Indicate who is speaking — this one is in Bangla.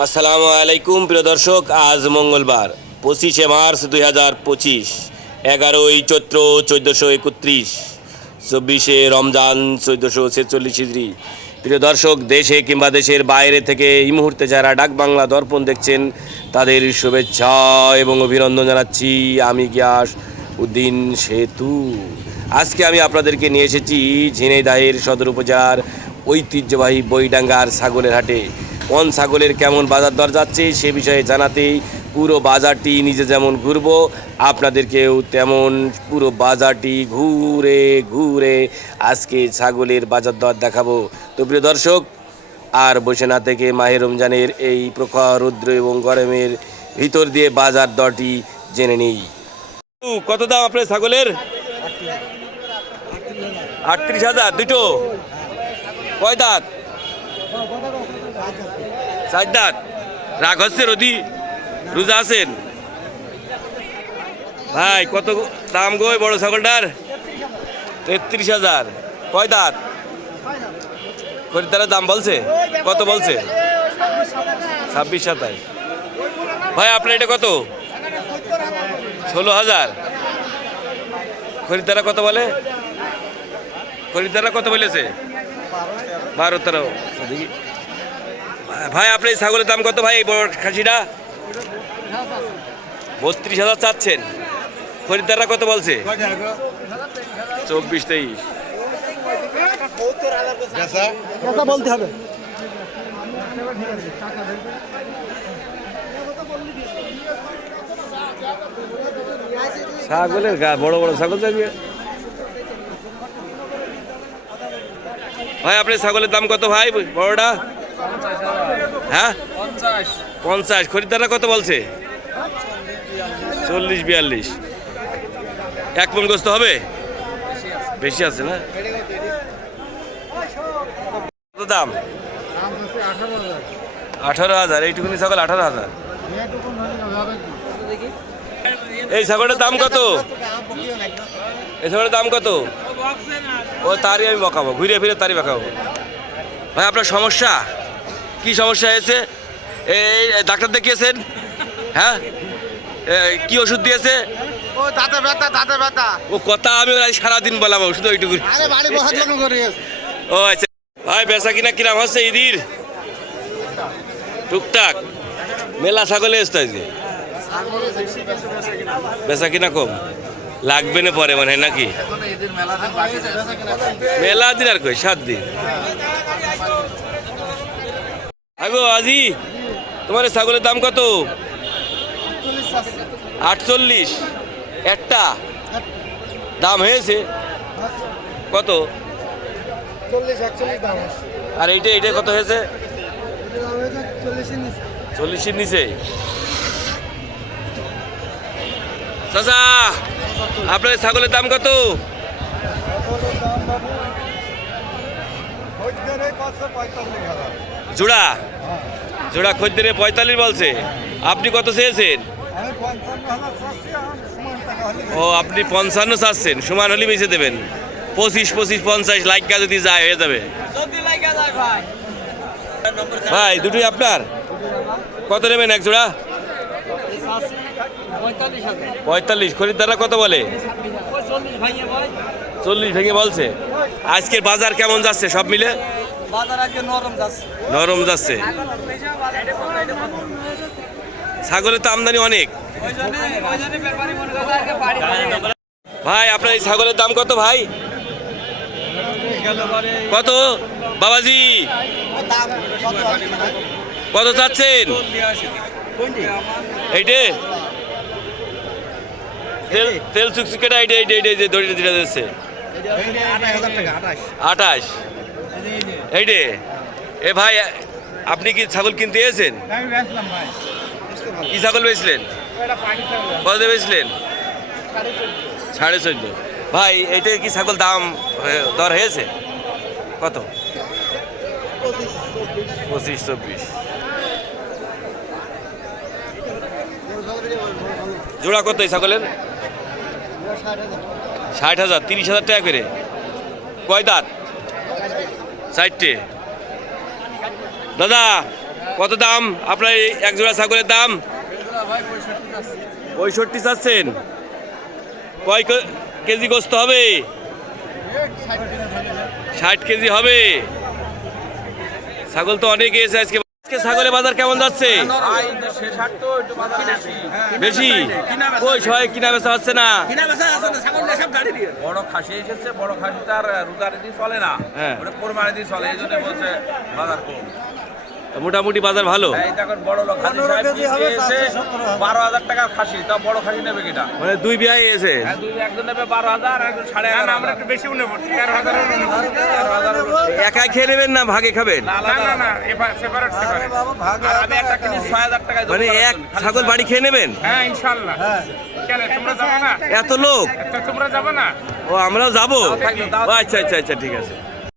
Speaker 1: আসসালামু আলাইকুম, প্রিয় দর্শক, আজ মঙ্গলবার, পঁচিশে মার্চ দুই হাজার পঁচিশ, এগারোই চৈত্র চোদ্দোশো একত্রিশ, চব্বিশে রমজান চোদ্দোশো ছেচল্লিশ হিজড়ি প্রিয় দর্শক, দেশে কিংবা দেশের বাইরে থেকে এই মুহূর্তে যারা ডাক বাংলা দর্পণ দেখছেন, তাদের শুভেচ্ছা এবং অভিনন্দন জানাচ্ছি আমি গিয়াস উদ্দিন সেতু। আজকে আমি আপনাদেরকে নিয়ে এসেছি ঝিনাইদাহের সদর উপজেলার ঐতিহ্যবাহী বইডাঙ্গার ছাগলের হাটে। কোন ছাগলের কেমন বাজার দর যাচ্ছে সে বিষয়ে জানাতেই পুরো বাজারটি নিজে যেমন ঘুরবো, আপনাদেরকেও তেমন পুরো বাজারটি ঘুরে ঘুরে আজকে ছাগলের বাজার দর দেখাবো। তো প্রিয় দর্শক, আর বসে না থেকে মাহে রমজানের এই প্রখর রৌদ্র এবং গরমের ভিতর দিয়ে বাজার দরটি জেনে নেই। কত দাম আপনার ছাগলের? আটত্রিশ হাজার, দুটো। কয় দাঁত? রাগ হচ্ছে রদি? রোজা আছেন? ভাই, কত দাম গো বড় ছাগলটার? তেত্রিশ হাজার। কয় দাঁত? খরিদ্দারের দাম বলছে? কত বলছে? ছাব্বিশ সাতাশ ভাই, আপনার এটা কত? ষোলো হাজার। খরিদ্দারা কত বলে? খরিদ্দারা কত বলেছে? বারো তেরো। ভাই আপনি ছাগলের দাম কত ভাই বড় খাসিটা? বত্রিশ হাজার চাচ্ছেন। খরিদ্দাররা কত বলছে? চব্বিশ তেইশ।
Speaker 2: বলতে হবে।
Speaker 1: ছাগলের গা বড় বড় ছাগল থাকবে ভাই আপনি ছাগলের দাম কত ভাই বড়টা? হ্যাঁ? পঞ্চাশ। খরিদ্দাররা কত বলছে? চল্লিশ বিয়াল্লিশ। এক মন গোস্ত হবে? বেশি আছে না? কত দাম? আঠারো হাজার। এইটুকুনি ছাগল আঠারো হাজার। এই ছাগলের দাম কত? এই ছাগলের দাম কত? ও তারই আমি বকাবো। ঘুরে ফিরে তারই বকাবো। ভাই আপনার সমস্যা? কি সমস্যা হয়েছে? এই ডাক্তার দেখিয়েছেন? হ্যাঁ? কি ওষুধ দিয়েছে?
Speaker 2: ও দাঁতে ব্যথা দাঁতে ব্যথা।
Speaker 1: ও কথা আমি ওর সারাদিন বলাবো শুধু ওইটুকু
Speaker 2: আরে বাড়ি করে
Speaker 1: ও আচ্ছা। ভাই বেচা কিনা কিরাম হচ্ছে? ইদির? টুকটাক। মেলা ছাগলে এসছে আজকে। বেচা কিনা কম। লাগবে না পরে মানে নাকি? মেলা দিন আর কই সাত দিন। আগো আজি, তোমার ছাগলের দাম কত? আটচল্লিশ। একটা। দাম হয়েছে। কত? আর এইটা এইটা কত হয়েছে?
Speaker 2: চল্লিশের নিচে।
Speaker 1: চাচা, আপনার ছাগলের দাম কত? জোড়া। জোড়া খদ্দের পঁয়তাল্লিশ বলছে। আপনি কত চেয়েছেন? ও আপনি পঞ্চান্ন চাচ্ছেন। সমান হলে বেঁচে দেবেন। পঁচিশ পঁচিশ পঞ্চাশ লাইকা যদি যায় হয়ে যাবে। ভাই। দুটোই আপনার? কত নেবেন এক জোড়া?
Speaker 2: পঁয়তাল্লিশ।
Speaker 1: খরিদ্দাররা কত বলে?
Speaker 2: চল্লিশ
Speaker 1: ভেঙে বলছে। আজকের বাজার কেমন যাচ্ছে সব মিলে?
Speaker 2: নরম যাচ্ছে
Speaker 1: ছাগলের তো আমদানি অনেক
Speaker 2: মনে
Speaker 1: ভাই আপনার এই ছাগলের দাম কত ভাই কত বাবাজি কত চাচ্ছেন এইটে তেল তেল চুকচুকেটা এইটা এইটা এইটা এই যে দড়িটা দিটা যাচ্ছে আঠাশ এইটে এ ভাই আপনি কি ছাগল কিনতে এসেছেন
Speaker 2: আমি
Speaker 1: কি ছাগল বেচলেন?
Speaker 2: এটা
Speaker 1: কত দিয়ে বেচলেন? সাড়ে চোদ্দ। ভাই এইটা কি ছাগল দাম দর হয়েছে? কত? পঁচিশ চব্বিশ। জোড়া কত এই ছাগলের? ষাট হাজার তিরিশ হাজার টাকা করে। কয় দাঁত? চারটে দাদা কত দাম? আপনার এই এক জোড়া ছাগলের দাম? পঁয়ষট্টি চাচ্ছেন। কয় কেজি গোস্ত হবে? ষাট কেজি হবে। ছাগল তো অনেক এসে আজকে আজকে ছাগলের বাজার কেমন যাচ্ছে? বেশি? কই সবাই কিনা বেচা হচ্ছে না?
Speaker 3: বড় খাসি এসেছে বড় খাসি তার রুদারে দিয়ে চলে না।
Speaker 1: হ্যাঁ।
Speaker 3: ওটা কোরবানি দিয়ে চলে এই জন্য বলছে বাজার কম।
Speaker 1: মোটামুটি বাজার ভালো?
Speaker 3: এসে বারো হাজার টাকার খাসি তা বড় খাসি নেবে কিনা?
Speaker 1: মানে দুই এসে?
Speaker 3: হ্যাঁ, একজন নেবে বারো হাজার একজন সাড়ে আমরা একটু বেশি নেব তেরো হাজার
Speaker 1: একাই খেয়ে নেবেন না ভাগে খাবেন?
Speaker 3: না না না সেপারেট সেপারেট আর একটা কিনি ছয় হাজার টাকায় দেবো
Speaker 1: মানে এক। ছাগল বাড়ি খেয়ে নেবেন?
Speaker 4: হ্যাঁ ইনশাল্লাহ।
Speaker 1: এত লোক?
Speaker 4: তোমরা যাব না?
Speaker 1: ও আমরাও যাব? আচ্ছা আচ্ছা আচ্ছা ঠিক আছে।